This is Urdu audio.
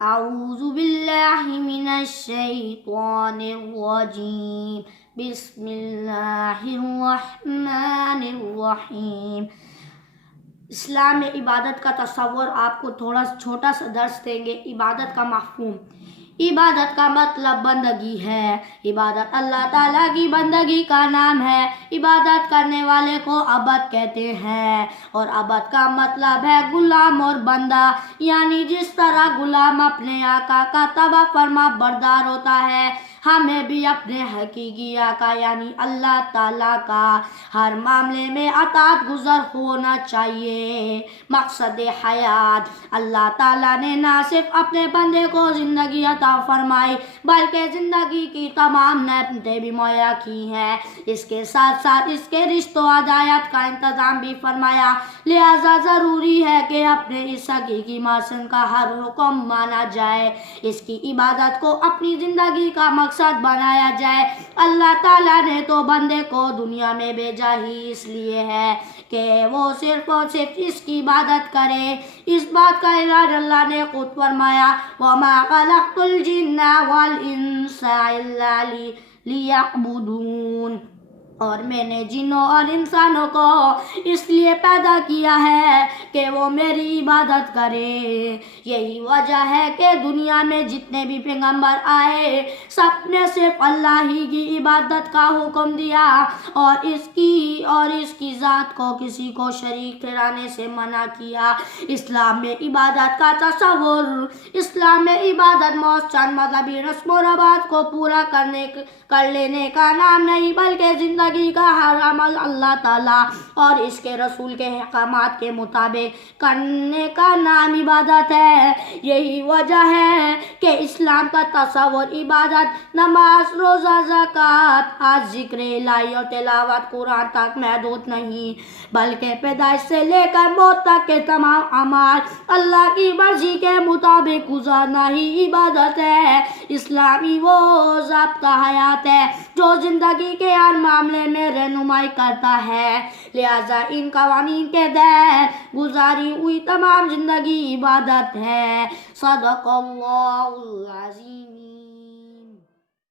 اعوذ باللہ من الشیطان الرجیم بسم اللہ الرحمن الرحیم۔ اسلام میں عبادت کا تصور آپ کو تھوڑا چھوٹا سا درس دیں گے۔ عبادت کا مفہوم، عبادت کا مطلب بندگی ہے۔ عبادت اللہ تعالیٰ کی بندگی کا نام ہے۔ عبادت کرنے والے کو عبد کہتے ہیں، اور عبد کا مطلب ہے غلام اور بندہ، یعنی جس طرح غلام اپنے آقا کا تابع فرما بردار ہوتا ہے، ہمیں بھی اپنے حقیقی آقا یعنی اللہ تعالیٰ کا ہر معاملے میں اطاعت گزار ہونا چاہیے۔ مقصد حیات، اللہ تعالیٰ نے نہ صرف اپنے بندے کو زندگی عطا فرمائی بلکہ زندگی کی تمام نعمتیں بھی مہیا کی ہیں۔ اس کے ساتھ ساتھ اس کے رشتوں ہدایت کا انتظام بھی فرمایا، لہذا ضروری ہے کہ اپنے اس حقیقی محسن کا ہر حکم مانا جائے، اس کی عبادت کو اپنی زندگی کا مقصد بنایا جائے۔ اللہ تعالیٰ نے تو بندے کو دنیا میں بھیجا ہی اس لیے ہے کہ وہ صرف اور صرف اس کی عبادت کرے۔ اس بات کا اعلان اللہ نے خود فرمایا، وَمَا خَلَقْتُ الْجِنَّ وَالْإِنسَ إِلَّا لِيَعْبُدُونَ، اور میں نے جنوں اور انسانوں کو اس لیے پیدا کیا ہے کہ وہ میری عبادت کرے۔ یہی وجہ ہے کہ دنیا میں جتنے بھی پیغمبر آئے سب نے صرف اللہ ہی کی عبادت کا حکم دیا اور اس کی ذات کو کسی کو شریک ٹھہرانے سے منع کیا۔ اسلام میں عبادت کا تصور، اسلام میں عبادت محض چند مذہبی رسم و رواج کو پورا کر لینے کا نام نہیں، بلکہ زندگی کا ہر عمل اللہ تعالیٰ اور اس کے رسول کے احکامات کے مطابق کرنے کا نام عبادت ہے۔ یہی وجہ ہے کہ اسلام کا تصور عبادت نماز، روزہ، زکوٰۃ، حج، ذکر الہی اور تلاوت قرآن تک محدود نہیں، بلکہ پیدائش سے لے کر موت تک کے تمام اعمال اللہ کی مرضی کے مطابق گزارنا ہی عبادت ہے۔ اسلامی وہ ضابطہ حیات ہے جو زندگی کے ہر معاملے میں رہنمائی کرتا ہے، لہذا ان قوانین کے تحت گزاری ہوئی تمام زندگی عبادت ہے۔ صدق اللہ العظیم۔